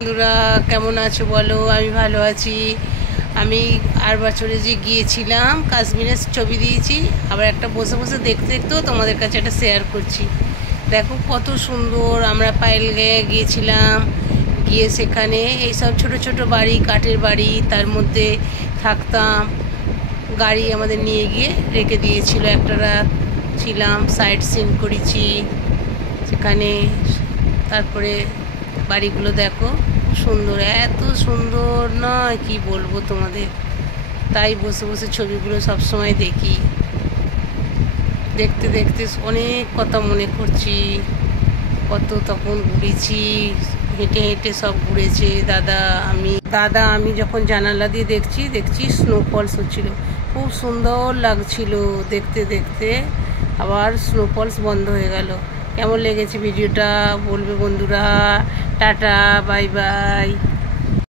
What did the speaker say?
বন্ধুরা কেমন আছো বলো? আমি ভালো আছি। আমি আর বছরে যে গিয়েছিলাম কাশ্মীরের ছবি দিয়েছি, আবার একটা বসে বসে দেখতে দেখতেও তোমাদের কাছে একটা শেয়ার করছি। দেখো কত সুন্দর। আমরা পায়েলগাঁয়ে গিয়েছিলাম, গিয়ে সেখানে এইসব ছোট ছোট বাড়ি, কাঠের বাড়ি, তার মধ্যে থাকতাম। গাড়ি আমাদের নিয়ে গিয়ে রেখে দিয়েছিল, একটা রাত ছিলাম, সাইট সিন করেছি সেখানে। তারপরে বাড়িগুলো দেখো খুব সুন্দর, এত সুন্দর নয় কি বলবো তোমাদের। তাই বসে বসে ছবিগুলো সবসময় দেখি, দেখতে দেখতে অনেক কথা মনে করছি। কত তখন ঘুরেছি, হেঁটে হেঁটে সব ঘুরেছে দাদা আমি যখন জানালা দিয়ে দেখছি স্নোফলস হচ্ছিল, খুব সুন্দর লাগছিল দেখতে দেখতে। আবার স্নোফলস বন্ধ হয়ে গেল। কেমন লেগেছে ভিডিওটা বলবে বন্ধুরা। Tata, bye bye.